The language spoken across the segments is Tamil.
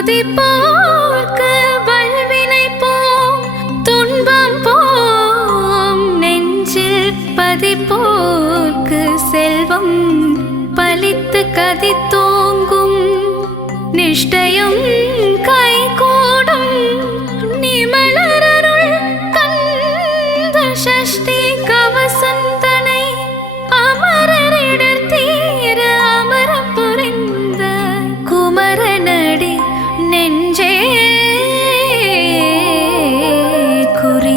துதிப்போர்க்கு வல்வினை போம் துன்பம் போம் நெஞ்சில் பதிப்போர்க்கு செல்வம் பலித்து கதித்தோங்கும் நிஷ்டையும் கைகூடும் நிமலரருள் கந்த சஷ்டி கவசந்தனை அமரரிடர் தீர அமரம் புரிந்த குமரனடி நெஞ்சே குறி.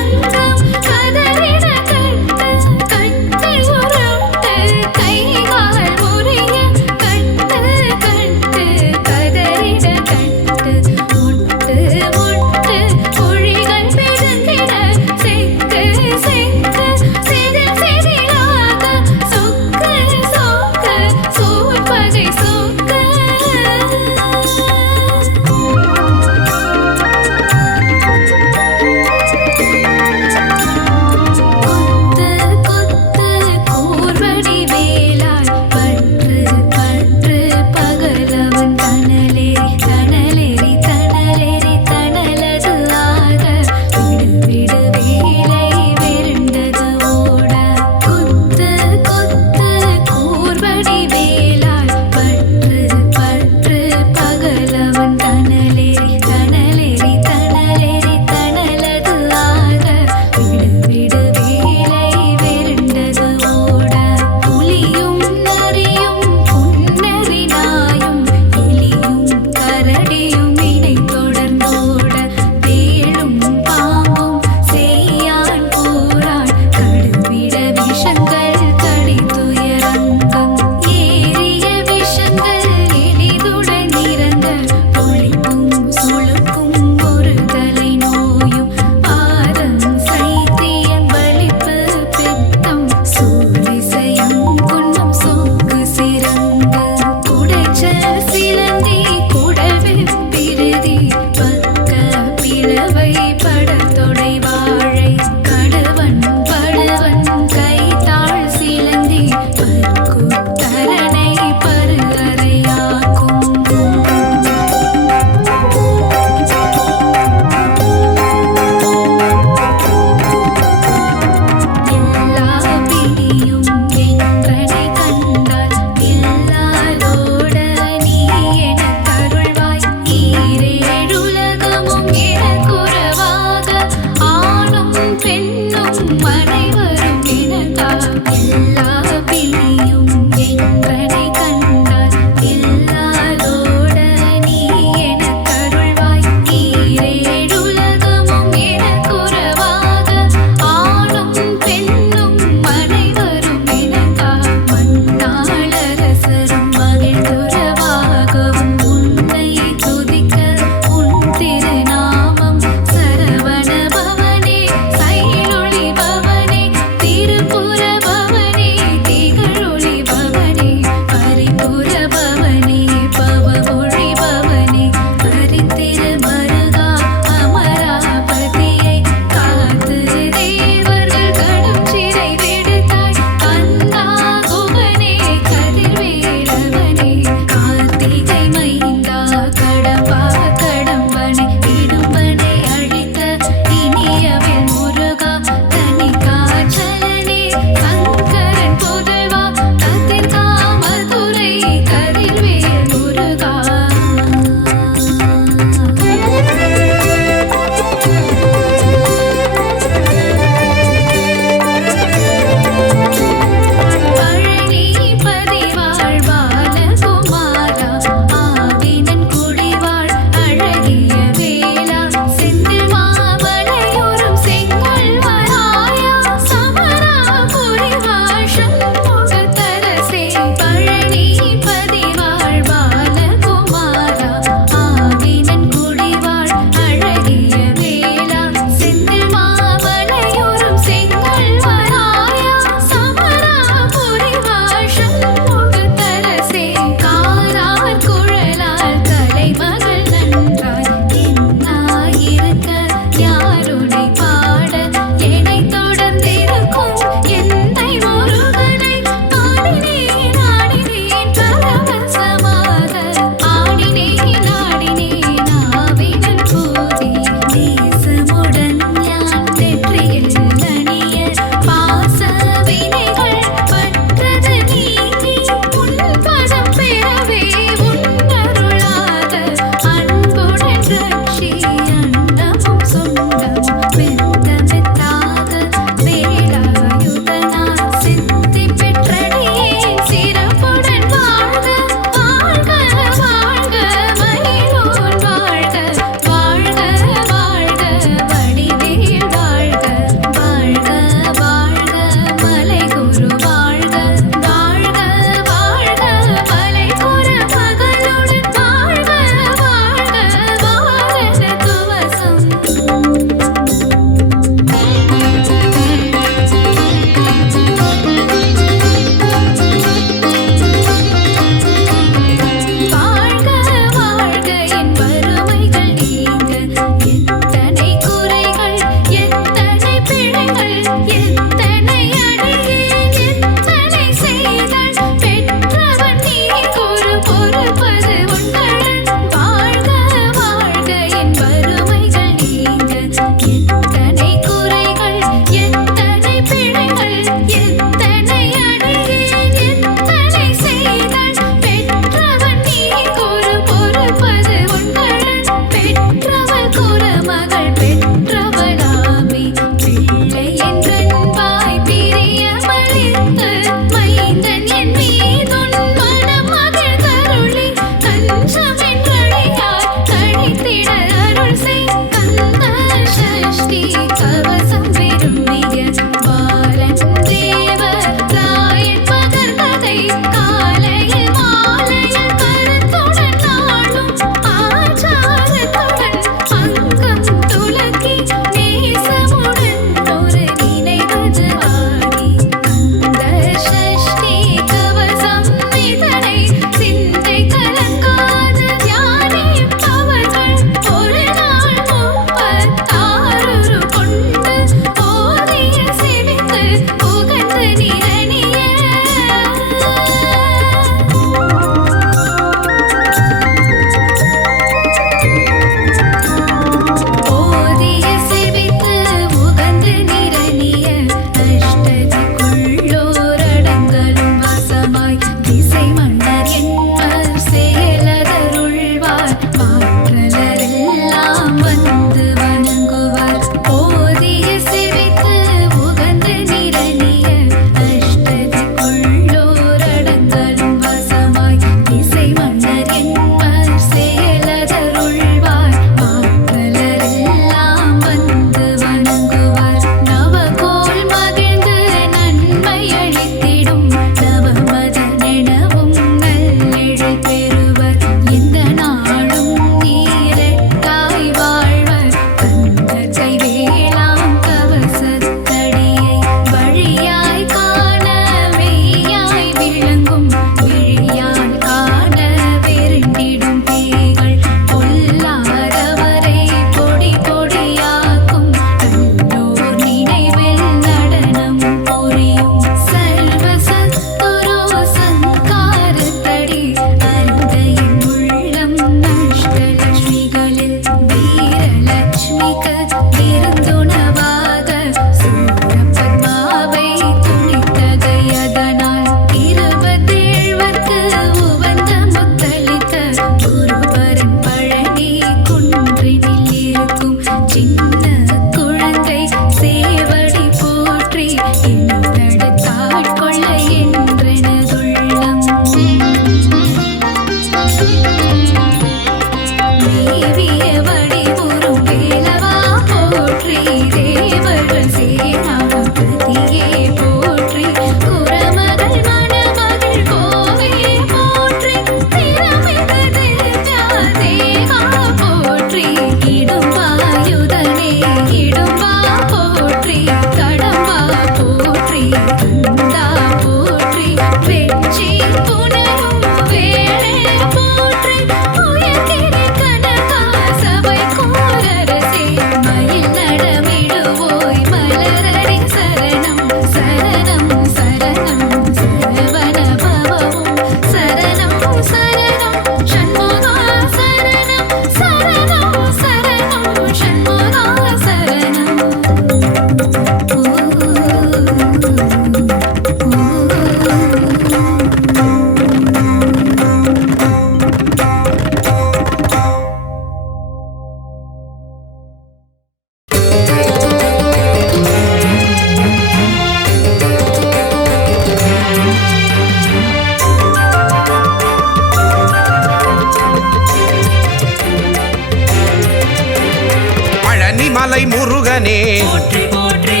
பிரியனே போற்றி போற்றி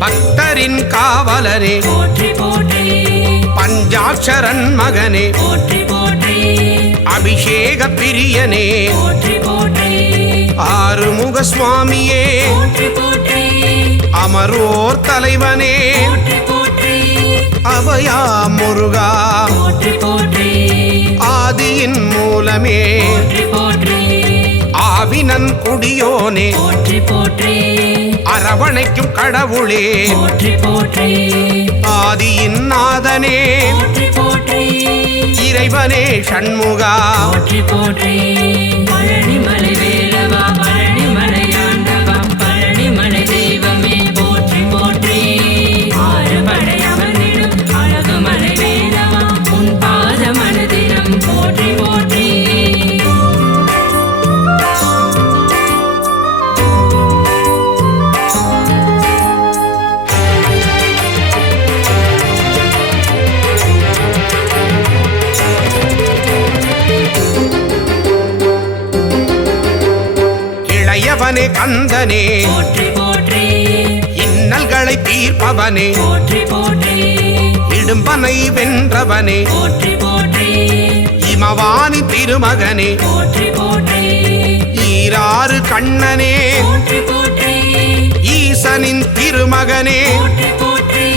பக்தரின் காவலனே போற்றி போற்றி பஞ்சாட்சரன் மகனே போற்றி போற்றி அபிஷேக பிரியனே போற்றி போற்றி ஆறுமுக சுவாமியே போற்றி போற்றி அமரோர் தலைவனே போற்றி போற்றி அபயா முருகா போற்றி போற்றி ஆதியின் மூலமே போற்றி போற்றி ஆவினன் குடியோனே போற்றி போற்றி அரவணைக்கும் கடவுளே போற்றி போற்றி ஆதியின் நாதனே போற்றி போற்றி இறைவனே ஷண்முகா போற்றி போற்றி பழனிமலை வேலவா பழனிமலை ஆண்டவா பழனிமலை தெய்வமே போற்றி போற்றி ஆறுபடை அமர்ந்திடும் அழகுமலை வேலவா உன் பாத மனதினம் போற்றி போற்றி இளையவனே கந்தனே போற்றி போற்றி இன்னல்களை தீர்ப்பவனே போற்றி போற்றி இடும்பனை வென்றவனே போற்றி போற்றி இமவானி திருமகனே போற்றி போற்றி ஈராறு கண்ணனே போற்றி போற்றி ஈசனின் திருமகனே போற்றி போற்றி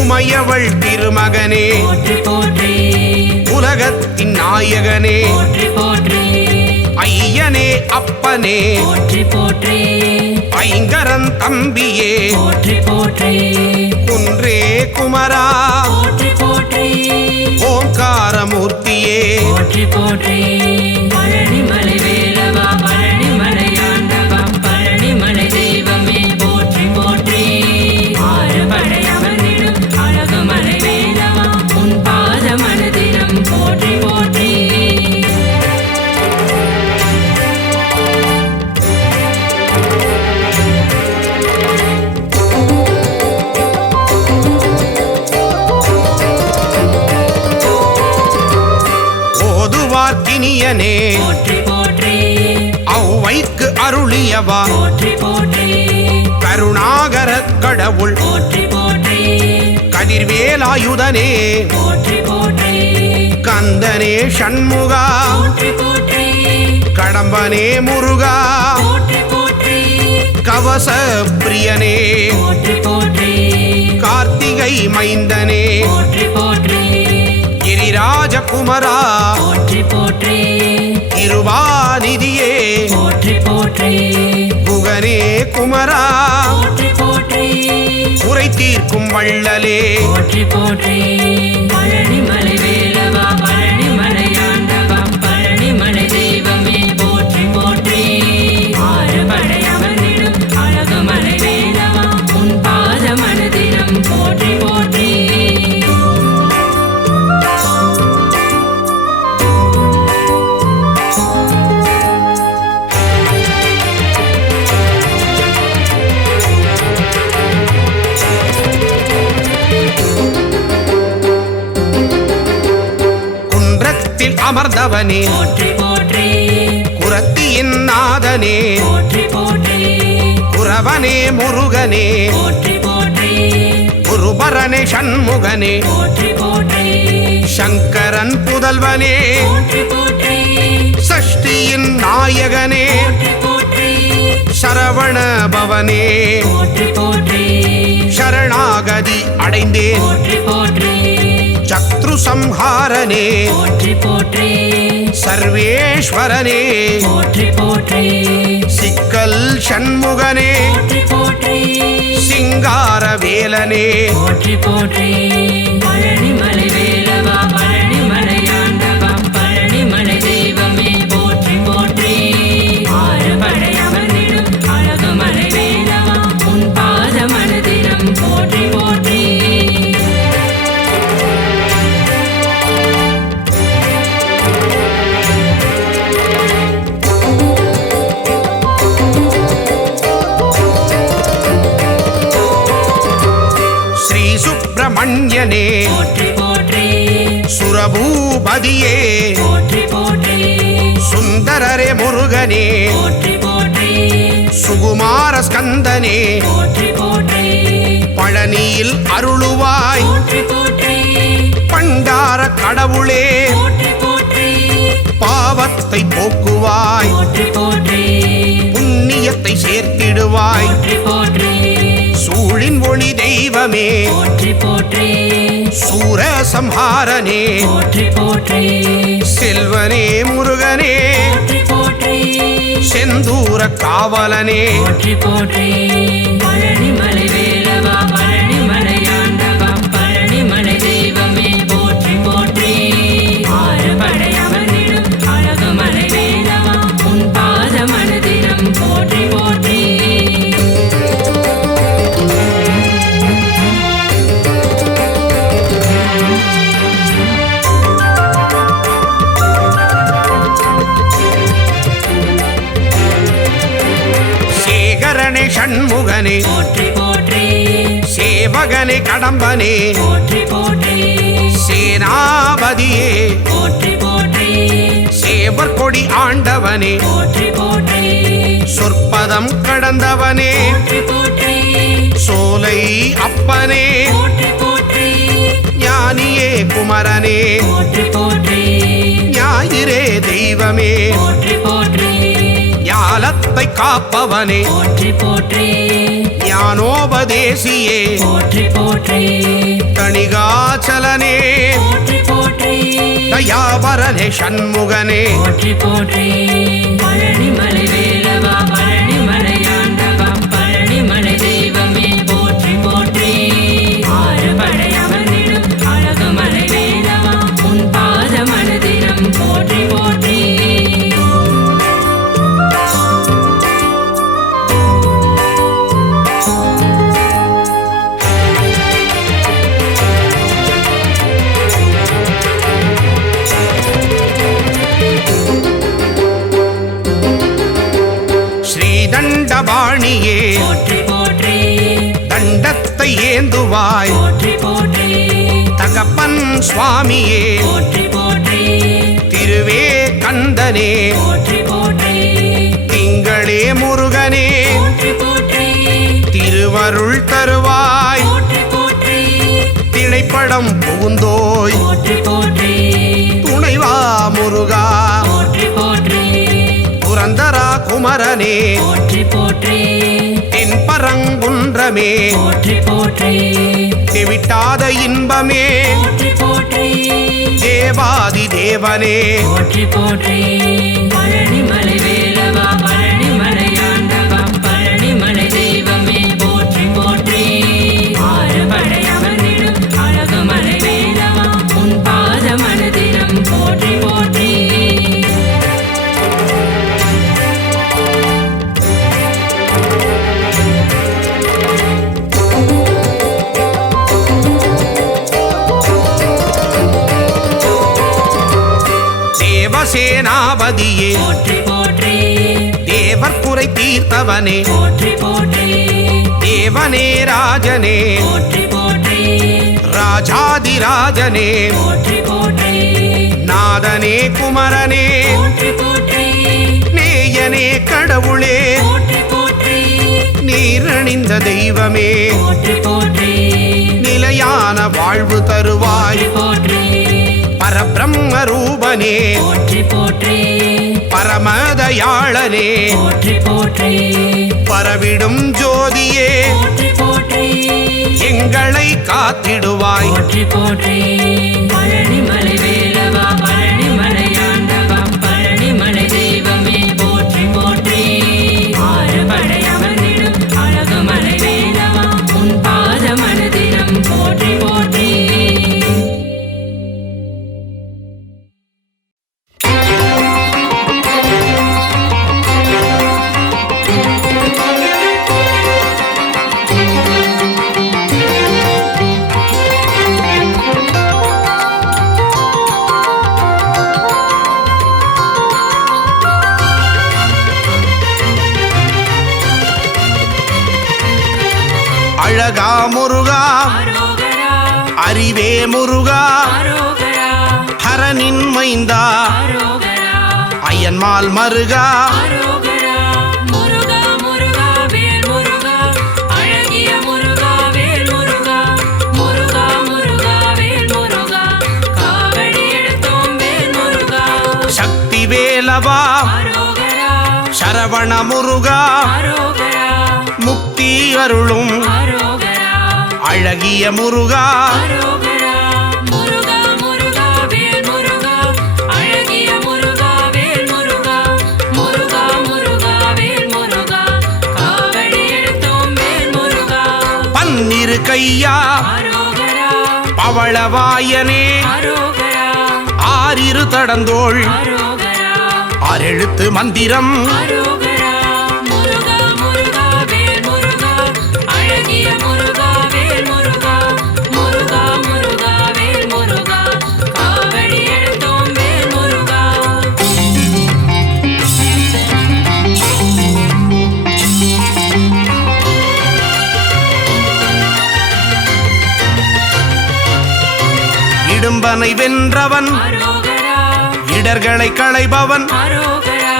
உமையவள் திருமகனே போற்றி போற்றி உலகத்தின் நாயகனே போற்றி போற்றி ஐயனே அப்பனே போற்றி போற்றி ஐங்கரன் தம்பியே போற்றி போற்றி குன்றே குமரா போற்றி போற்றி ஓங்காரமூர்த்தியே போற்றி போற்றி பழனிமலை வேலவா பழனிமலை ஆண்டவா பழனிமலை தெய்வமே போற்றி போற்றி ஆறுபடை அமர்ந்திடும் அழகுமலை வேலவா உன் பாத மனதினம் போற்றி போற்றி ஓதுவார்க்கினியனே போற்றி போற்றி ஔவைக்கு அருளியவா போற்றி போற்றி கருணாகரக் கடவுள் போற்றி போற்றி கதிர்வேலாயுதனே போற்றி போற்றி கந்தனே ஷண்முகா போற்றி போற்றி கடம்பனே முருகா போற்றி போற்றி கவச பிரியனே போற்றி போற்றி கார்த்திகை மைந்தனே போற்றி போற்றி கிரிராஜகுமரா போற்றி போற்றி இருவாநிதியே போற்றி போற்றி குகனே குமரா போற்றி போற்றி குறை தீர்க்கும் வள்ளலே போற்றி போற்றி பழனிமலை வேலவா பழனிமலை ஆண்டவா பழனிமலை தெய்வமே போற்றி போற்றி ஆறுபடை அமர்ந்திடும் அழகுமலை வேலவா உன் பாத மனதினம் போற்றி போற்றி குன்றத்தில் அமர்ந்தவனே போற்றி போற்றி குரத்தியின் நாதனே போற்றி போற்றி குரவனே முருகனே போற்றி போற்றி குருபரனே ஷண்முகனே போற்றி போற்றி சங்கரன் புதல்வனே போற்றி போற்றி சஷ்டியின் நாயகனே போற்றி போற்றி சரவண பவனே போற்றி போற்றி சரணாகதி அடைந்தேன் போற்றி போற்றி சத்ரு சம்ஹாரனே போற்றி போற்றி சர்வேஸ்வரனே போற்றி போற்றி சிக்கல் ஷண்முகனே போற்றி போற்றி சிங்கார வேலனே போற்றி போற்றி பழனிமலை வேலவா பழனிமலை ஆண்டவா பழனிமலை தெய்வமே போற்றி போற்றி ஆறுபடை அமர்ந்திடும் அழகுமலை வேலவா உன் பாத மனதினம் போற்றி போற்றி ஸ்ரீ சுப்பிரமணியனே போற்றி போற்றி சுரபூபதியே போற்றி போற்றி சுந்தரரே முருகனே போற்றி போற்றி சுகுமார ஸ்கந்தனே போற்றி போற்றி பழனியில் அருளுவாய் போற்றி போற்றி பண்டார கடவுளே போற்றி போற்றி பாவத்தை போக்குவாய் போற்றி போற்றி புண்ணியத்தை சேர்த்திடுவாய் போற்றி போற்றி சூழின் ஒளி தெய்வமே போற்றி போற்றி சூர சம்ஹாரனே போற்றி போற்றி செல்வனே முருகனே போற்றி போற்றி செந்தூர காவலனே போற்றி போற்றி பழனிமலை வேலவா பழனிமலை ஆண்டவா பழனிமலை தெய்வமே போற்றி போற்றி ஆறுபடை அமர்ந்திடும் அழகுமலை வேலவா உன் பாத மனதினம் போற்றி போற்றி சேகரனே ஷண்முகனே போற்றி போற்றி சேவகனே கடம்பனே போற்றி போற்றி சேனாபதியே போற்றி போற்றி சேவர் கொடி ஆண்டவனே போற்றி போற்றி சொற்பதம் கடந்தவனே போற்றி போற்றி சோலை அப்பனே போற்றி போற்றி ஞானியே குமரனே போற்றி போற்றி ஞாயிறே தெய்வமே போற்றி போற்றி ஞாலத்தை காப்பவனே போற்றி போற்றி ஞானோபதேசியே போற்றி போற்றி கணிகாச்சலனே போற்றி போற்றி தயாபரனே ஷண்முகனே போற்றி போற்றி பழனிமலை வேலவா பழனிமலை ஆண்டவா பழனிமலை தெய்வமே போற்றி போற்றி ஆறுபடை அமர்ந்திடும் அழகுமலை வேலவா உன் பாத மனதினம் போற்றி போற்றி ஸ்ரீதண்டபாணியே போற்றி போற்றி தண்டத்தை ஏந்துவாய் போற்றி போற்றி தகப்பன் சுவாமியே போற்றி போற்றி திருவே கந்தனே போற்றி போற்றி திங்களே முருகனே போற்றி போற்றி திருவருள் தருவாய் போற்றி போற்றி திணைப்படம் புகுந்தோய் போற்றி போற்றி துணைவா முருகா போற்றி போற்றி புரந்தரா குமரனே போற்றி போற்றி தென்பரங்குன்றமே போற்றி போற்றி தெவிட்டாத இன்பமே போற்றி போற்றி தேவாதி தேவனே போற்றி போற்றி பழனிமலை வேலவா பழனிமலை ஆண்டவா பழனிமலை தெய்வமே போற்றி போற்றி ஆறுபடை அமர்ந்திடும் அழகுமலை வேலவா உன் பாத மனதினம் போற்றி போற்றி தேவசேனாபதியே போற்றி போற்றி தேவர் குறை தீர்த்தவனே போற்றி போற்றி தேவனே ராஜனே போற்றி போற்றி ராஜாதிராஜனே போற்றி போற்றி நாதனே குமரனே போற்றி போற்றி நேயனே கடவுளே போற்றி போற்றி நீரணிந்த தெய்வமே போற்றி போற்றி நிலையான வாழ்வு தருவாய் போற்றி பரபிரம்ம ரூபனே போற்றி போற்றி பரமதயாளனே போற்றி போற்றி பரவிடும் ஜோதியே போற்றி போற்றி எங்களை காத்திடுவாய் போற்றி போற்றி பழனிமலை வேலவா பழனிமலை ஆண்டவா பழனிமலை தெய்வமே போற்றி போற்றி ஆறுபடை அமர்ந்திடும் அழகுமலை வேலவா உன் பாத மனதினம் போற்றி போற்றி அழகா முருகா அரோகரா அறிவே முருகா அரோகரா ஹரனின் மைந்தா அரோகரா அயன்மால் மருகா அரோகரா முருகா முருகா வேலவா அரோகரா சரவண முருகா அரோகரா முக்தி அருளும் அரோகரா அழகிய முருகா அரோகரா முருகா முருகா வேல் முருகா அழகிய முருகா வேல் முருகா முருகா முருகா வேல் முருகா காவடி எடுத்தோம் வேல் முருகா பன்னிரு கையா அரோகரா பவளவாயனே அரோகரா ஆறிரு தடந்தோள் அரோகரா ஆறெழுத்து மந்திரம் அரோகரா முருகா முருகா வேல் முருகா அழகிய முருகா வேல் முருகா முருகா முருகா வேல் முருகா காவடி எடுத்தோம் வேல் முருகா இடும்பனை வென்றவன் அரோகரா இடர்களை களைபவன் அரோகரா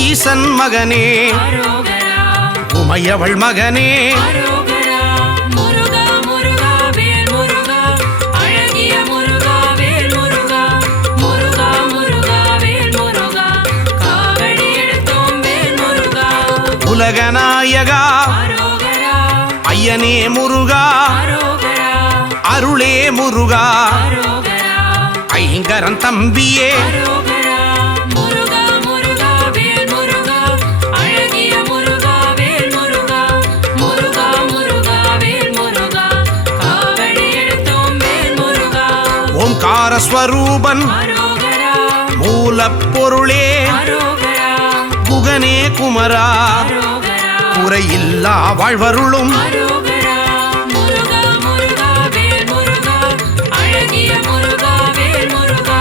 ஈசன் மகனே அரோகரா உமையவள் மகனே அரோகரா முருகா முருகா வேல் முருகா அழகிய முருகா வேல் முருகா முருகா முருகா வேல் முருகா காவடி எடுத்தோம் வேல் முருகா உலகநாயகா அரோகரா ஐயனே முருகா அரோகரா அருளே முருகா அரோகரா ஐங்கரன் தம்பியே அரோகரா முருகா முருகா வேல் முருகா அழகிய முருகா வேல் முருகா முருகா முருகா வேல் முருகா காவடி எடுத்தோம் வேல் முருகா ஓம்கார ஸ்வரூபன் அரோகரா மூலப்பொருளே அரோகரா புகனே குமரா அரோகரா குறையில்லா வாழ்வருளும் அரோகரா முருகா முருகா வேல் முருகா அழகிய முருகா வேல் முருகா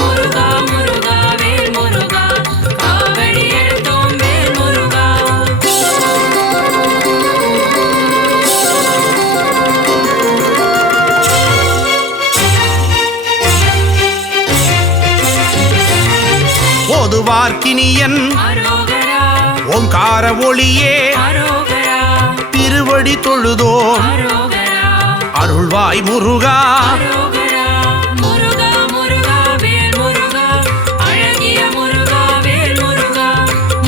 முருகா முருகா வேல் முருகா காவடி எடுத்தோம் வேல் முருகா போதுவார்க்கினியன் அரோகரா ஓம்கார ஒளியே அரோகரா திருவடி தொழுதோம் அரோகரா அருள்வாய் முருகா அரோகரா முருகா முருகா வேல் முருகா அழகிய முருகா வேல் முருகா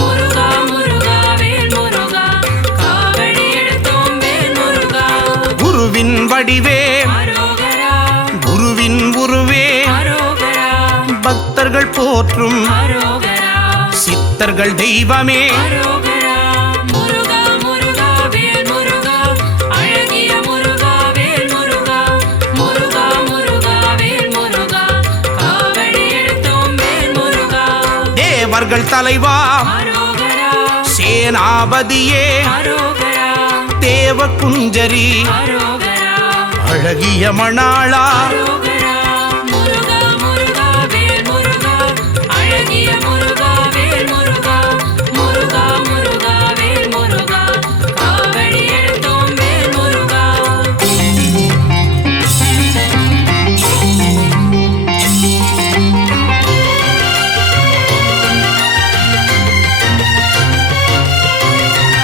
முருகா முருகா வேல் முருகா காவடி எடுத்தோம் வேல் முருகா குருவின் வடிவே அரோகரா குருவின் உருவே அரோகரா பக்தர்கள் போற்றும் அரோகரா சித்தர்கள் தெய்வமே அரோகரா முருகா முருகா வேல் முருகா அழகிய முருகா வேல் முருகா முருகா முருகா வேல் முருகா காவடி எடுத்தோம் வேல் முருகா தேவர்கள் தலைவா அரோகரா சேனாபதியே அரோகரா தேவ குஞ்சரி அரோகரா அழகிய மணாளா அரோகரா முருகா முருகா வேல் முருகா அழகிய முருகா வேல் முருகா முருகா முருகா வேல் முருகா காவடி எடுத்தோம் வேல் முருகா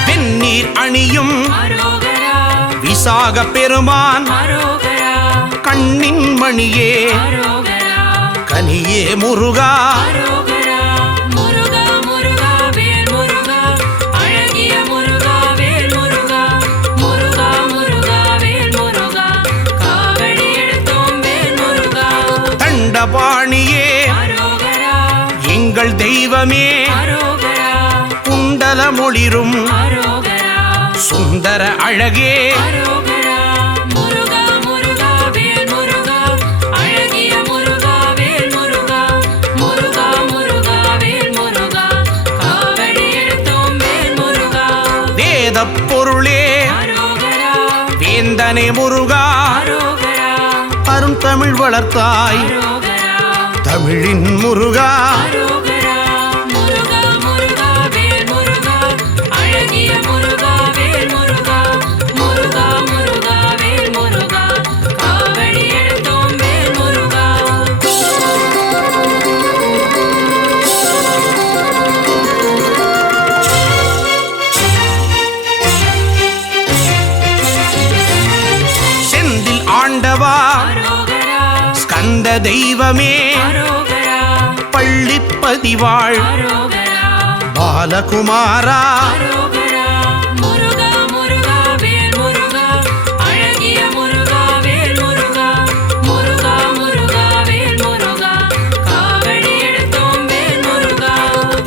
வெந்நீர் நீர் அணியும் அரோகரா விசாக பெருமான் அரோகரா கனியே முருகா முருகா முருகா வேல் முருகா முருகா முருகா வேல் முருகா காவடி எடுத்தோம் வேல் முருகா கண்ணின் மணியே அரோகரா கனியே முருகா அரோகரா முருகா முருகா வேல் முருகா அழகிய முருகா வேல் முருகா முருகா முருகா வேல் முருகா காவடி எடுத்தோம் வேல் முருகா தண்டபாணியே அரோகரா எங்கள் தெய்வமே அரோகரா குண்டல மொழிரும் அரோகரா சுந்தர அழகே அரோகரா முருகா முருகா வேல் முருகா அழகிய முருகா வேல் முருகா முருகா முருகா வேல் முருகா காவடி எடுத்தோம் வேல் முருகா வேதப் பொருளே அரோகரா வேந்தனே முருகா அரோகரா அரும் தமிழ் வளர்த்தாய் அரோகரா தமிழின் முருகா அரோகரா முருகா முருகா வேல் முருகா அழகிய முருகா வேல் முருகா முருகா முருகா வேல் முருகா காவடி எடுத்தோம் வேல் முருகா செந்தில் ஆண்டவா அரோகரா ஸ்கந்த தெய்வமே அரோகரா பள்ளிப்பதிவாள் அரோகரா பாலகுமாரா அரோகரா முருகா முருகா வேல் முருகா அழகிய முருகா வேல் முருகா முருகா முருகா வேல் முருகா காவடி எடுத்தோம் வேல் முருகா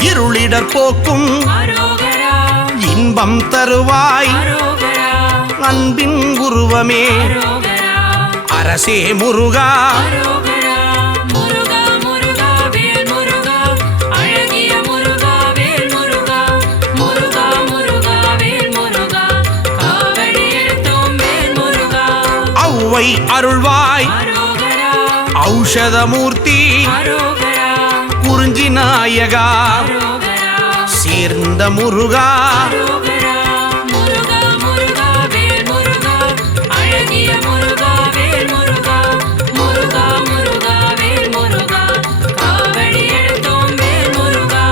இருளிடர் போக்கும் அரோகரா இன்பம் தருவாய் அரோகரா அன்பின் உருவமே அரோகரா அரசே முருகா அரோகரா முருகா முருகா வேல் முருகா அழகிய முருகா வேல் முருகா முருகா முருகா வேல் முருகா காவடி எடுத்தோம் வேல் முருகா ஔவை அருள்வாய் அரோகரா ஔஷதமூர்த்தி அரோகரா குறிஞ்சி நாயகா அரோகரா சேர்ந்த முருகா அரோகரா முருகா முருகா வேல் முருகா அழகிய முருகா வேல் முருகா முருகா முருகா வேல் முருகா காவடி எடுத்தோம் வேல் முருகா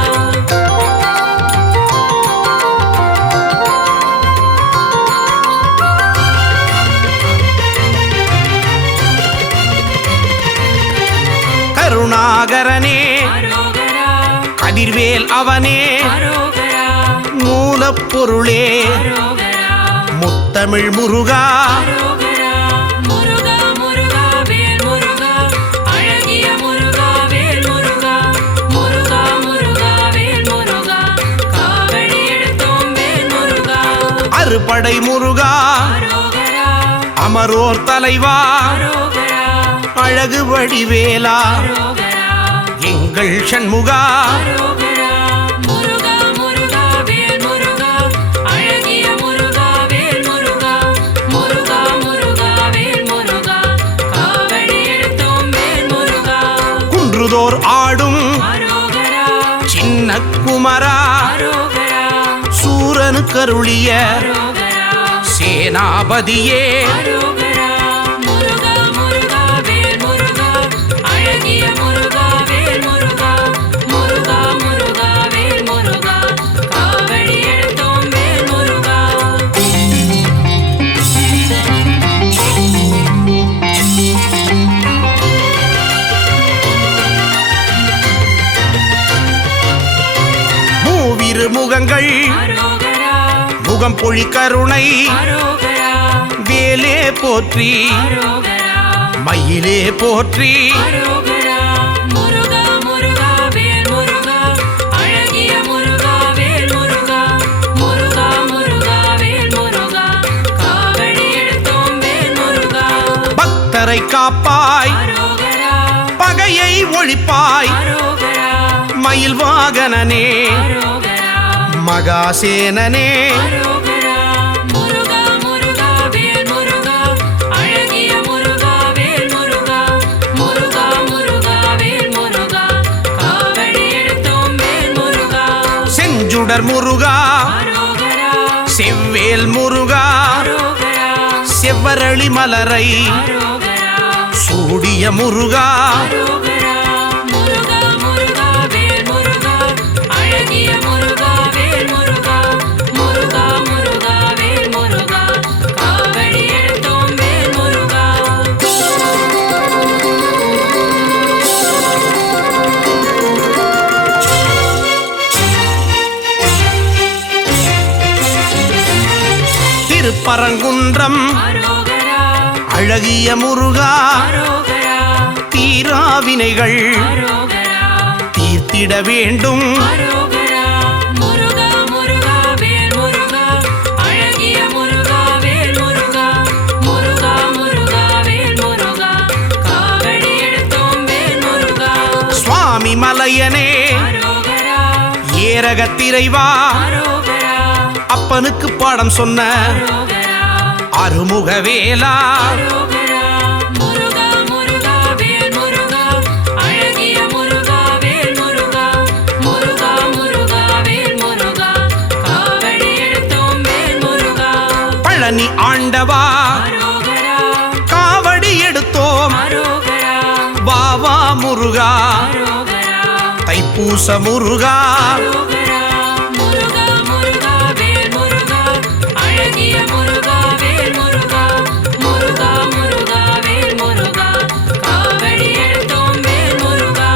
கருணாகரனே அரோகரா கதிர்வேல் அவனே அரோகரா மூலப்பொருளே அரோகரா முத்தமிழ் முருகா அரோகரா முருகா முருகா வேல் முருகா அழகிய முருகா வேல் முருகா முருகா முருகா வேல் முருகா காவடி எடுத்தோம் வேல் முருகா அறுபடை முருகா அரோகரா அமரோர் தலைவா அரோகரா அழகு வடிவேலா அரோகரா எங்கள் சண்முகா அரோகரா முருகா முருகா வேல் முருகா அழகிய முருகா வேல் முருகா முருகா முருகா வேல் முருகா காவடி எடுத்தோம் வேல் முருகா குன்றுதோர் ஆடும் அரோகரா சின்ன குமரா அரோகரா சூரனு கருளிய அரோகரா சேனாபதியே அரோகரா முருகா முருகா வேல் முருகா அழகிய முருகா வேல் முருகா முருகா முருகா வேல் முருகா காவடி எடுத்தோம் வேல் முருகா மூவிரு முகங்கள் அரோகரா முகம் பொழி கருணை அரோகரா வேலே போற்றி அரோகரா மயிலே போற்றி அரோகரா முருகா முருகா வேல் முருகா அழகிய முருகா வேல் முருகா முருகா முருகா வேல் முருகா காவடி எடுத்தோம் வேல் முருகா பக்தரை காப்பாய் அரோகரா பகையை ஒழிப்பாய் அரோகரா மயில் வாகனனே அரோகரா மகாசேனனே அரோகரா முருகா முருகா வேல் முருகா அழகிய முருகா வேல் முருகா முருகா முருகா வேல் முருகா காவடி எடுத்தோம் வேல் முருகா செஞ்சுடர் முருகா அரோகரா செவ்வேல் முருகா அரோகரா செவ்வரளி மலரை அரோகரா சூடிய முருகா அரோகரா முருகா முருகா வேல் முருகா அழகிய முருகா வேல் முருகா முருகா முருகா வேல் முருகா காவடி எடுத்தோம் வேல் முருகா திருப்பரங்குன்றம் அரோகரா அழகிய முருகா அரோகரா தீராவினைகள் அரோகரா தீர்த்திட வேண்டும் அரோகரா முருகா முருகா வேல் முருகா அழகிய முருகா வேல் முருகா முருகா முருகா வேல் முருகா காவடி எடுத்தோம் வேல் முருகா சுவாமி மலையனே அரோகரா ஏரகத்திரைவா அரோகரா அப்பனுக்கு பாடம் சொன்ன அரோகரா அருமுகவேலா அரோகரா முருகா முருகா வேல் முருகா அழகிய முருகா வேல் முருகா முருகா முருகா வேல் முருகா காவடி எடுத்தோம் வேல் முருகா பழனி ஆண்டவா அரோகரா காவடி எடுத்தோம் அரோகரா வாவா முருகா அரோகரா தைப்பூச முருகா அரோகரா முருகா முருகா வேல் முருகா அழகிய முருகா வேல் முருகா முருகா முருகா வேல் முருகா காவடி எடுத்தோம் வேல் முருகா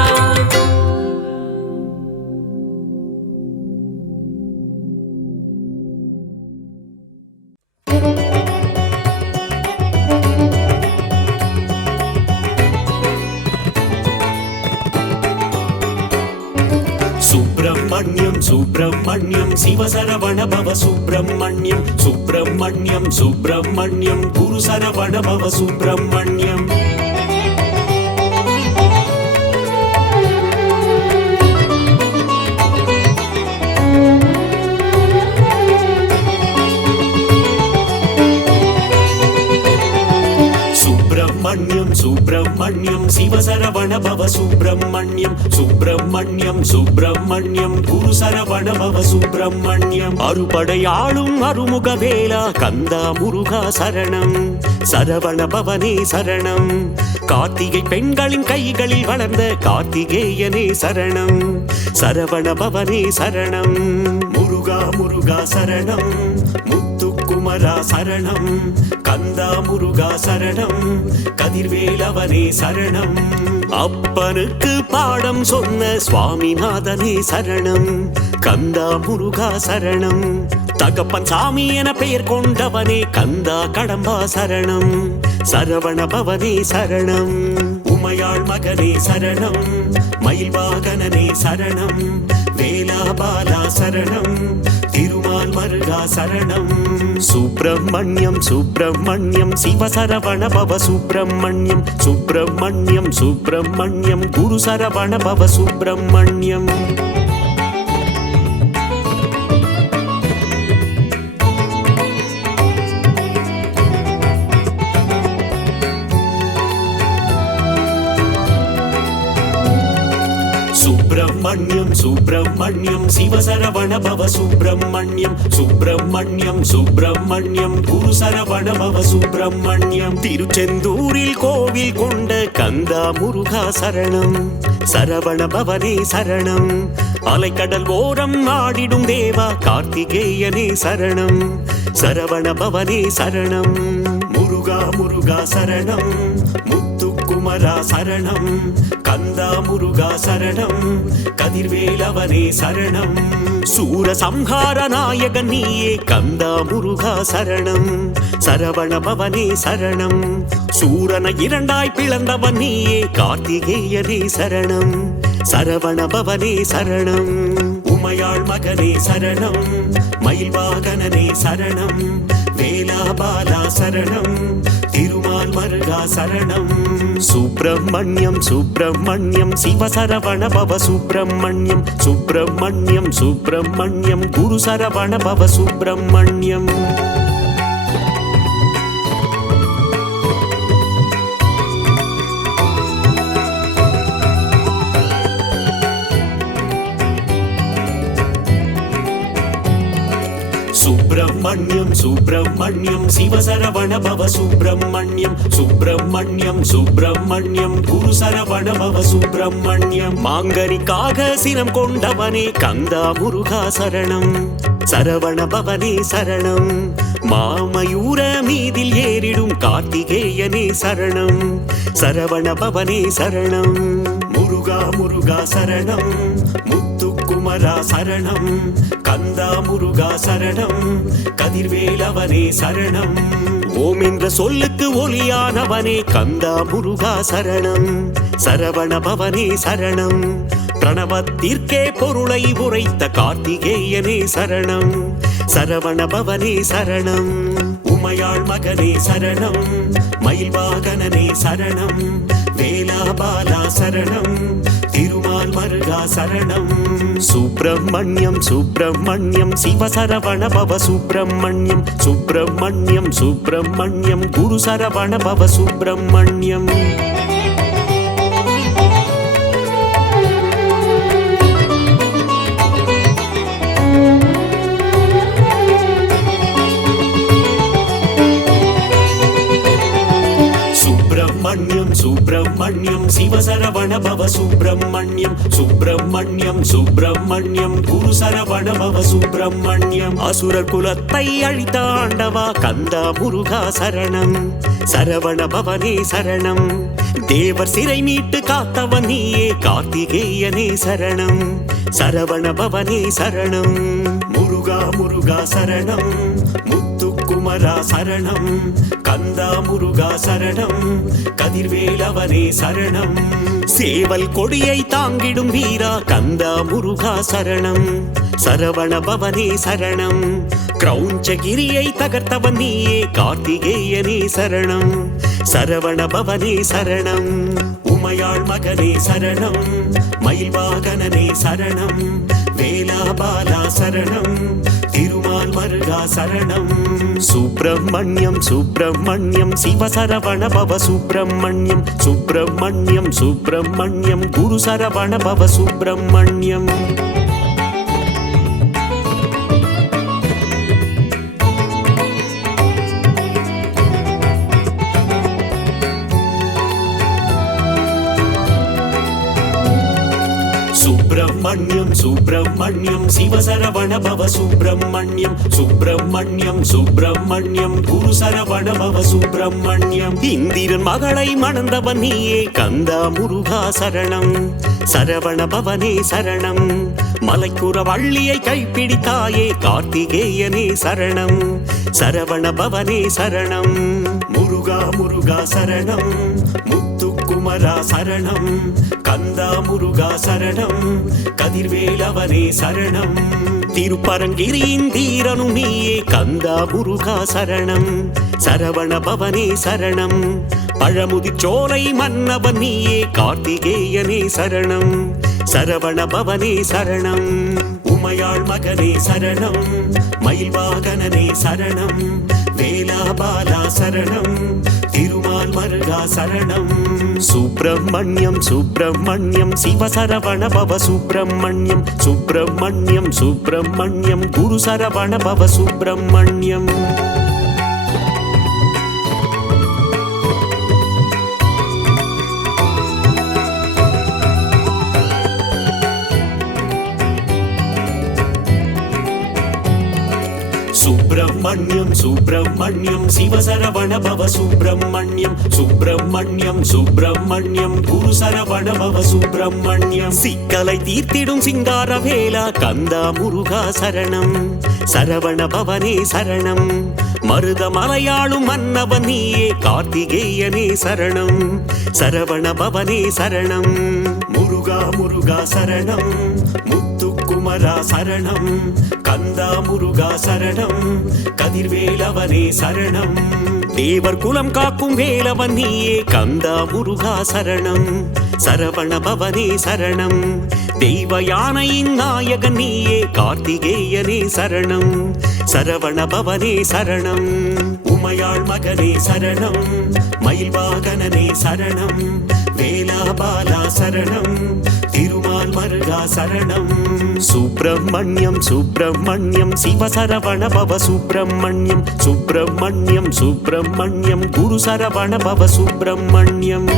சுப்பிரமணியம் சுப்பிரமணியம் சிவசரவண பவ சுப்பிரமணியம் சுப்பிரமணியம் சுப்பிரமணியம் குரு சரவண பவ சுப்பிரமணியம் சுப்பிரமணியம் சுப்பிரமணியம் சிவசரவண பவ சுப்பிரமணியம் சுப்பிரமணியம் சுப்பிரமணியம் குரு சரவண பவ சுப்பிரமணியம் அறுபடையாளும் அருமுக வேலா கந்தா முருகா சரணம் சரவண பவனே சரணம் கார்த்திகை பெண்களின் கைகளில் வளர்ந்த கார்த்திகேயனே சரணம் சரவண பவனே சரணம் முருகா முருகா சரணம் முத்துக்குமரா சரணம் கந்தா முருகா சரணம் கதிர்வேலவனே சரணம் அப்பனுக்கு பாடம் சொன்ன சுவாமிநாதனே சரணம் கந்தா முருகா சரணம் தகப்பன் சாமி என பெயர் கொண்டவனே கந்தா கடம்பா சரணம் சரவண பவனே சரணம் உமையாள் மகனே சரணம் மயில் வாகனனே சரணம் வேலாபாலா சரணம் திருமால் மருகா சரணம் சுப்பிரமணியம் சுப்பிரமணியம் சிவசரவண பவ சுப்பிரமணியம் சுப்பிரமணியம் சுப்பிரமணியம் குரு சரவண பவ சுப்பிரமணியம் சுப்பிரமணியம் சுப்பிரமணியம் சிவசரவண பவ சுப்பிரமணியம் சுப்பிரமணியம் சுப்பிரமணியம் குரு சரவண பவ சுப்பிரமணியம் திருச்செந்தூரில் கோவில் கொண்ட கந்தா முருகா சரணம் சரவண பவனே சரணம் அலைக்கடல் ஓரம் ஆடிடும் தேவா கார்த்திகேயனே சரணம் சரவண பவனே சரணம் முருகா முருகா சரணம் முத்துக்குமரா சரணம் கந்தா முருகா சரணம் கதிர்வேலவனே சரணம் சூரசம்ஹார நாயகன் நீயே கந்தா முருகா சரணம் சரவண பவனே சரணம் சூரனை இரண்டாய் பிளந்தவன் நீயே கார்த்திகேயனே சரணம் சரவண பவனே சரணம் உமையாள் மகனே சரணம் மயில் வாகனனே சரணம் வேலாபாலா சரணம் திருமால் மருகா சரணம் சுப்பிரமணியம் சுப்பிரமணியம் சிவசரவண பவ சுப்பிரமணியம் சுப்பிரமணியம் சுப்பிரமணியம் குரு சரவண பவ சுப்பிரமணியம் சுப்பிரமணியம் சுப்பிரமணியம் சிவசரவண பவ சுப்பிரமணியம் சுப்பிரமணியம் சுப்பிரமணியம் குரு சரவண பவ சுப்பிரமணியம் மாங்கனிக்காக சினம் கொண்டவனே கந்தா முருகா சரணம் சரவண பவனே சரணம் மாமயூர மீதில் ஏறிடும் கார்த்திகேயனே சரணம் சரவண பவனே சரணம் முருகா முருகா சரணம் முத்துக்குமரா சரணம் கந்தா முருகா சரணம் கதிர்வேலவனே சரணம் ஓம் என்ற சொல்லுக்கு ஒளியானவனே கந்தா முருகா சரணம் சரவண பவனே சரணம் பிரணவத்திற்கே பொருளை உரைத்த கார்த்திகேயனே சரணம் சரவண பவனே சரணம் உமையாள் மகனே சரணம் மயில் வாகனனே சரணம் வேலாபாலா சரணம் திருமால் மருகா சரணம் சுப்பிரமணியம் சுப்பிரமணியம் சிவசரவண பவ சுப்பிரமணியம் சுப்பிரமணியம் சுப்பிரமணியம் குரு சரவண பவ சுப்பிரமணியம் சுப்பிரமணியம் சுப்பிரமணியம் சிவசரவண பவ சுப்பிரமணியம் சுப்பிரமணியம் சுப்பிரமணியம் குரு சரவண பவ சுப்பிரமணியம் அசுரர் குலத்தை அழித்த ஆண்டவா கந்தா முருகா சரணம் சரவண பவனே சரணம் தேவர் சிறை மீட்டு காத்தவன் நீயே கார்த்திகேயனே சரணம் சரவண பவனே சரணம் முருகா முருகா சரணம் முத்துக்குமரா குமரா சரணம் கந்தா முருகா சரணம் கதிர்வேலவனே சரணம் சேவல் கொடியை தாங்கிடும் வீரா கந்தா முருகா சரணம் சரவண பவனே சரணம் கிரௌஞ்சகிரியை தகர்த்தவன் நீயே கார்த்திகேயனே சரணம் சரவண பவனே சரணம் உமையாள் மகனே சரணம் மயில்வாகனனே சரணம் வேலாபாலா சரணம் திருமால் மருகா சரணம் சுப்பிரமணியம் சுப்பிரமணியம் சிவசரவண பவ சுப்பிரமணியம் சுப்பிரமணியம் சுப்பிரமணியம் குரு சரவண பவ சுப்பிரமணியம் சுப்பிரமணியம் சுப்பிரமணியம் சிவசரவண பவ சுப்பிரமணியம் சுப்பிரமணியம் சுப்பிரமணியம் குரு சரவண பவ சுப்பிரமணியம் இந்திரன் மகளை மணந்தவன் நீயே கந்தா முருகா சரணம் சரவண பவனே சரணம் மலைக்குற வள்ளியை கைப்பிடித்தாயே கார்த்திகேயனே சரணம் சரவண பவனே சரணம் முருகா முருகா சரணம் முத்துக்குமரா சரணம் கந்தா முருகா சரணம் கதிர்வேலவனே சரணம் திருப்பரங்கிரியின் தீரனும் நீயே கந்தா முருகா சரணம் சரவண பவனே சரணம் பழமுதிர்ச்சோலை மன்னவன் நீயே கார்த்திகேயனே சரணம் சரவண பவனே சரணம் உமையாள் மகனே சரணம் மயில்வாகனனே சரணம் வேலாபாலா சரணம் திருமால் மருகா சரணம் சுப்பிரமணியம் சுப்பிரமணியம் சிவசரவண பவ சுப்பிரமணியம் சுப்பிரமணியம் சுப்பிரமணியம் குரு சரவண பவ சுப்பிரமணியம் சுப்பிரமணியம் சுப்பிரமணியம் சிவசரவண பவ சுப்பிரமணியம் சுப்பிரமணியம் சுப்பிரமணியம் குரு சரவண பவ சுப்பிரமணியம் சிக்கலை தீர்த்திடும் சிங்கார வேலா கந்தா முருகா சரணம் சரவண பவனே சரணம் மருத மலையாளும் மன்னவன் நீயே கார்த்திகேயனே சரணம் சரவண பவனே சரணம் முருகா முருகா சரணம் முத்துக்குமரா சரணம் கந்தா முருகா சரணம் கதிர்வேலவனே சரணம் தேவர் குலம் காக்கும் வேலவன் நீயே கந்தா முருகா சரணம் சரவண பவனே சரணம் தெய்வ யானையின் நாயகன் நீயே கார்த்திகேயனே சரணம் சரவண பவனே சரணம் உமையாள் மகனே சரணம் மயில்வாகனனே சரணம் வேலாபாலா சரணம் திருமால் மருகா சரணம் சுப்பிரமணியம் சுப்பிரமணியம் சிவசரவண பவ சுப்பிரமணியம் சுப்பிரமணியம் சுப்பிரமணியம் குரு சரவண பவ சுப்பிரமணியம்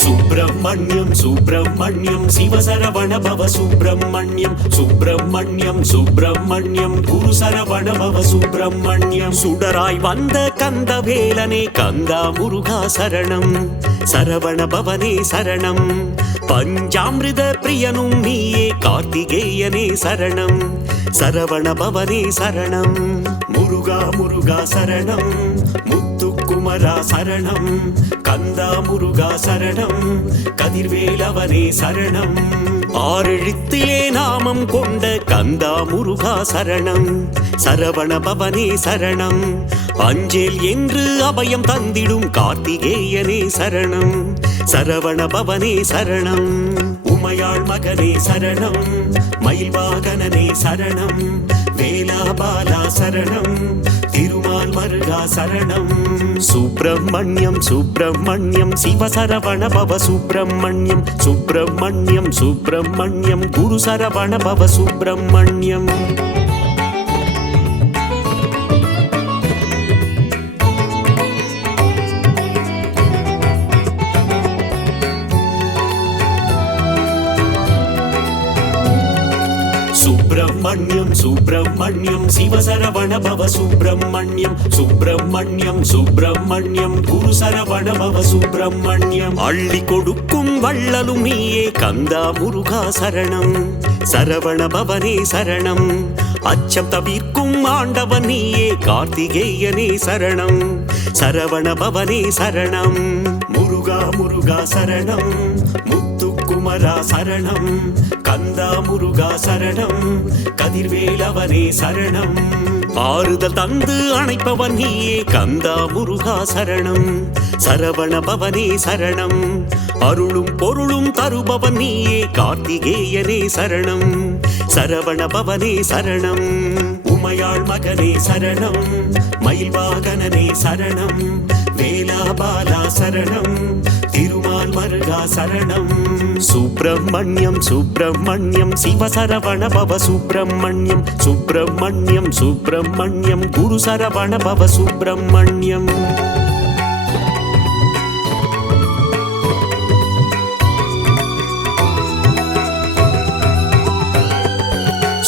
சுப்பிரமணியம் சுப்பிரமணியம் சிவசரவண பவ சுப்பிரமணியம் சுப்பிரமணியம் சுப்பிரமணியம் குரு சரவண பவ சுப்பிரமணியம் சுடராய் வந்த கந்தவேலனே கந்தா முருகா சரணம் சரவண பவனே சரணம் பஞ்சாமிருத பிரியனும் நீயே கார்த்திகேயனே சரணம் சரவண பவனே சரணம் முருகா முருகா சரணம் முத்துக்குமரா சரணம் கந்தா முருகா சரணம் கதிர்வேலவனே சரணம் ஆறெழுத்திலே நாமம் கொண்ட கந்தா முருகா சரணம் சரவண பவனே சரணம் அஞ்சேல் என்று அபயம் தந்திடும் கார்த்திகேயனே சரணம் சரவண பவனே சரணம் உமையாள் மகனே சரணம் மயில்வாகனனே சரணம் வேலாபாலா சரணம் திருமால் மருகா சரணம் சுப்பிரமணியம் சுப்பிரமணியம் சிவசரவண பவ சுப்பிரமணியம் சுப்பிரமணியம் சுப்பிரமணியம் குரு சரவண பவ சுப்பிரமணியம் சுப்பிரமணியம் சுப்பிரமணியம் சிவசரவண பவ சுப்பிரமணியம் சுப்பிரமணியம் சுப்பிரமணியம் குரு சரவண பவ சுப்பிரமணியம் அள்ளி கொடுக்கும் வள்ளலும் நீயே கந்தா முருகா சரணம் சரவண பவனே சரணம் அச்சம் தவிர்க்கும் ஆண்டவன் நீயே கார்த்திகேயனே சரணம் சரவண பவனே சரணம் முருகா முருகா சரணம் முத்துக்குமரா சரணம் கந்தா முருகா சரணம் கதிர்வேலவனே சரணம் ஆறுதல் தந்து அணைப்பவன் நீயே கந்தா முருகா சரணம் சரவண பவனே சரணம் அருளும் பொருளும் தருபவன் நீயே கார்த்திகேயனே சரணம் சரவண பவனே சரணம் உமையாள் மகனே சரணம் மயில் வாகனனே சரணம் வேலாபாலா சரணம் திருமால் மருகா சரணம் சுப்பிரமணியம் சுப்பிரமணியம் சிவசரவண பவ சுப்பிரமணியம் சுப்பிரமணியம் சுப்பிரமணியம் குரு சரவண பவ சுப்பிரமணியம்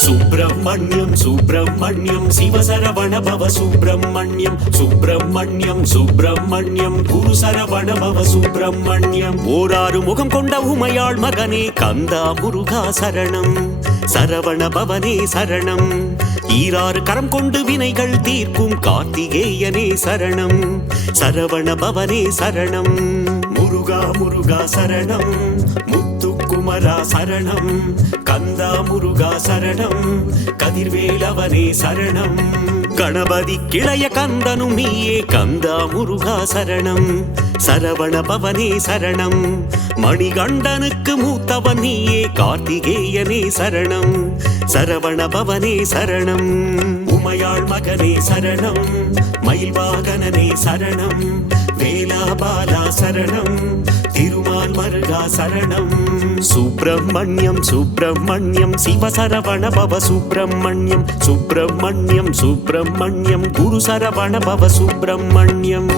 சுப்பிரமணியம் சுப்பிரமணியம் சிவசரவண பவ சுப்பிரமணியம் சுப்பிரமணியம் சுப்பிரமணியம் குரு சரவண பவ சுப்பிரமணியம் ஓராறு முகம் கொண்ட உமையாள் மகனே கந்தா முருகா சரணம் சரவண பவனே சரணம் ஈராறு கரம் கொண்டு வினைகள் தீர்க்கும் கார்த்திகேயனே சரணம் சரவண பவனே சரணம் முருகா முருகா சரணம் முத்துக்குமரா சரணம் கந்தா முருகா சரணம் கதிர்வேலவனே சரணம் கணபதி கிளைய கந்தனும் நீயே கந்தா முருகா சரணம் சரவண பவனே சரணம் மணிகண்டனுக்கு மூத்தவன் நீயே கார்த்திகேயனே சரணம் சரவண பவனே சரணம் உமையாள் மகனே சரணம் மயில் வாகனனே சரணம் வேலாபாலா சரணம் திருமால் மருகா சரணம் சுப்பிரமணியம் சுப்பிரமணியம் சிவசரவண பவ சுப்பிரமணியம் சுப்பிரமணியம் சுப்பிரமணியம் குரு சரவண பவ சுப்பிரமணியம்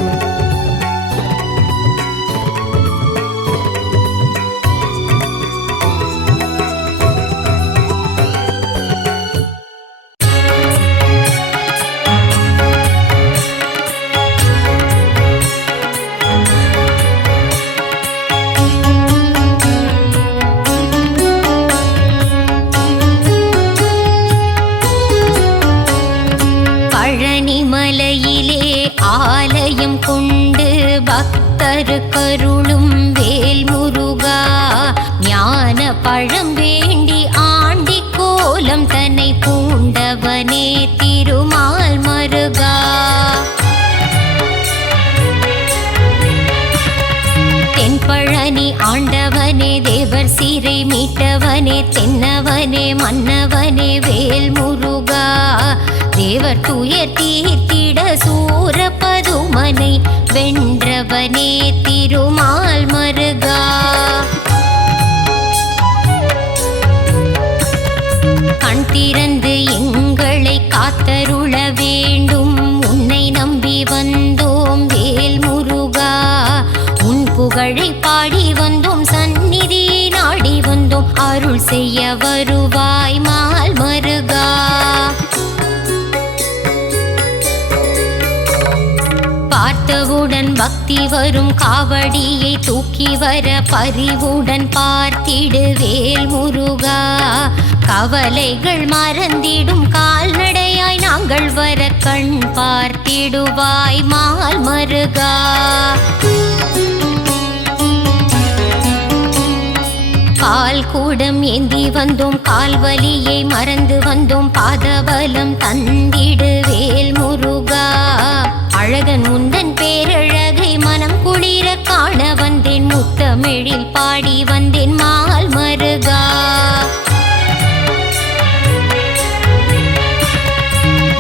ஆலயம் கொண்டு பக்தரு கருளும் வேல் முருகா ஞான பழம் வேண்டி ஆண்டி கோலம் தன்னை பூண்டவனே திருமால் மருகா தென்பழனி ஆண்டவனே தேவர் சீரை மீட்டவனே தென்னவனே மன்னவனே வேல் முருகா தேவர் துயர் தீர்த்திட சூர பதுமனை வென்றவனே திருமால் மருகா கண் திறந்து எங்களை காத்தருள வேண்டும் உன்னை நம்பி வந்தோம் வேல் முருகா உன் புகழை பாடி வந்தோம் சந்நிதி நாடி வந்தோம் அருள் செய்ய வருவாய் மால் மருகா பார்த்தவுடன் பக்தி வரும் காவடியை தூக்கி வர பரிவுடன் பார்த்திடு வேல் முருகா கவலைகள் மறந்திடும் கால்நடையாய் நாங்கள் வர கண் பார்த்திடுவாய் மால் மருகா பால் கூடம் ஏந்தி வந்தோம் கால்வலியை மறந்து வந்தோம் பாதபலம் தந்திடு வேல் முருகா அழகன் முந்தன் பேரழகை மனம் குளிர காண வந்தேன் முத்தமிழில் பாடி வந்தேன் மால் மருகா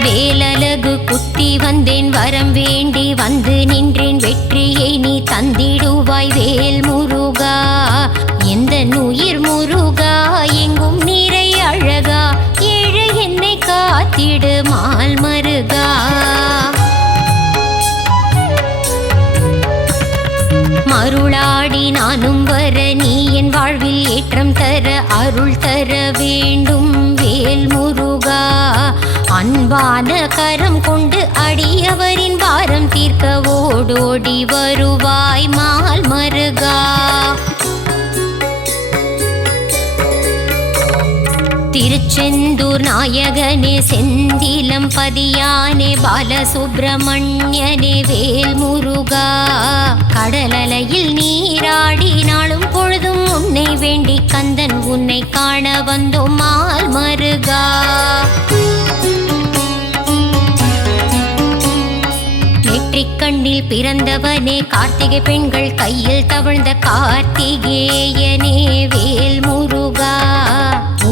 வேலழகு குத்தி வந்தேன் வரம் வேண்டி வந்து நின்றேன் வெற்றியை நீ தந்திடுவாய் வேல் முருகா எந்த உயிர் முருகா எங்கும் நீரை அழகா ஏழை என்னை காத்திடு மால் மருகா அருளாடி நானும் வர நீ என் வாழ்வில் ஏற்றம் தர அருள் தர வேண்டும் வேல் முருகா. அன்பான கரம் கொண்டு அடியவரின் பாரம் தீர்க்க ஓடோடி வருவாய் மால் மருகா. திருச்செந்தூர் நாயகனே செந்திலம் பதியானே பாலசுப்பிரமணியனே வேல் முருகா. கடலலையில் நீராடி நாளும் பொழுதும் உன்னை வேண்டி கந்தன் உன்னை காண வந்தோம் மால் மருகா. நெற்றிக் கண்ணில் பிறந்தவனே கார்த்திகை பெண்கள் கையில் தவழ்ந்த கார்த்திகேயனே வேல் முருகா.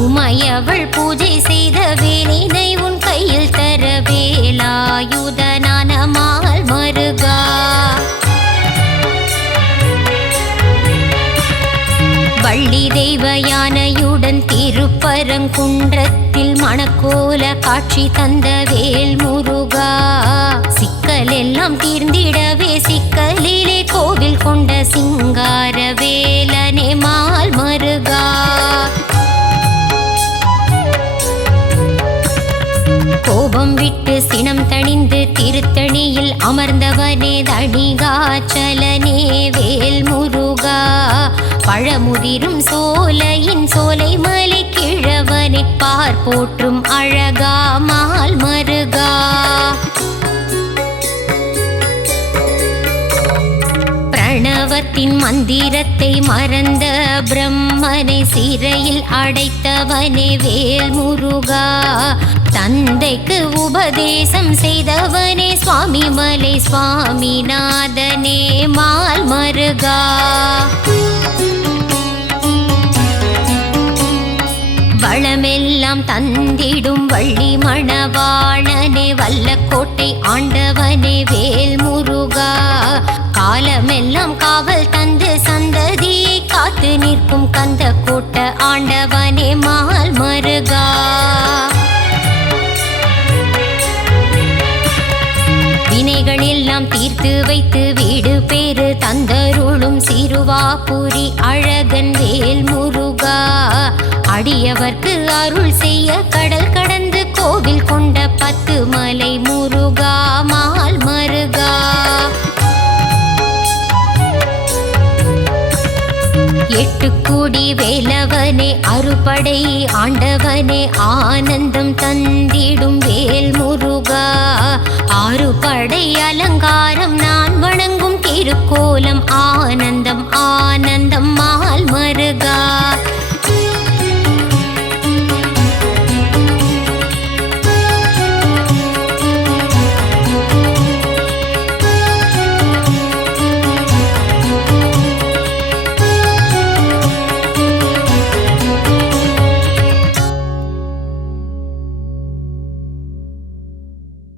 உமையவள் பூஜை செய்த வேலினை உன் கையில் தர வேலாயுதனான மால் மருகா. வள்ளி தெய்வ யானையுடன் திருப்பரங்குன்றத்தில் மணக்கோல காட்சி தந்த வேல் முருகா. சிக்கல் எல்லாம் தீர்ந்திடவே சிக்கலிலே கோவில் கொண்ட சிங்கார வேலனே மால் மருகா. கோபம் விட்டு சினம் தணிந்து திருத்தணியில் அமர்ந்தவனே தணிகாச்சலனே வேல் முருகா. பழமுதிரும் சோலையின் சோலை மலை கிழவனே பார் போற்றும் அழகா மால் மருகா. பிரணவத்தின் மந்திரத்தை மறந்த பிரம்மனை சிறையில் அடைத்தவனே வேல் முருகா. தந்தைக்கு உபதேசம் செய்தவனே சுவாமி மலை சுவாமிநாதனே மால் மருகா. வளமெல்லாம் தந்திடும் வள்ளி மணவாளனே வல்லக்கோட்டை ஆண்டவனே வேல் முருகா. காலமெல்லாம் காவல் தந்து சந்ததியை காத்து நிற்கும் கந்த கோட்ட ஆண்டவனே மால் மருகா. வினைகள் எல்லாம் தீர்த்து வைத்து வீடு பேரு தந்தருளும் சிறுவாபுரி அழகன் வேல் முருகா. அடியவர்க்கு அருள் செய்ய கடல் கடந்து கோவில் கொண்ட 10 மலை முருகா மால் மருகா. எட்டுக்குடி வேலவனே அறுபடை ஆண்டவனே ஆனந்தம் தந்திடும் வேல் முருகா. 6 படை அலங்காரம் நான் வணங்கும் திருக்கோலம் ஆனந்தம் ஆனந்தம் மால் மருகா.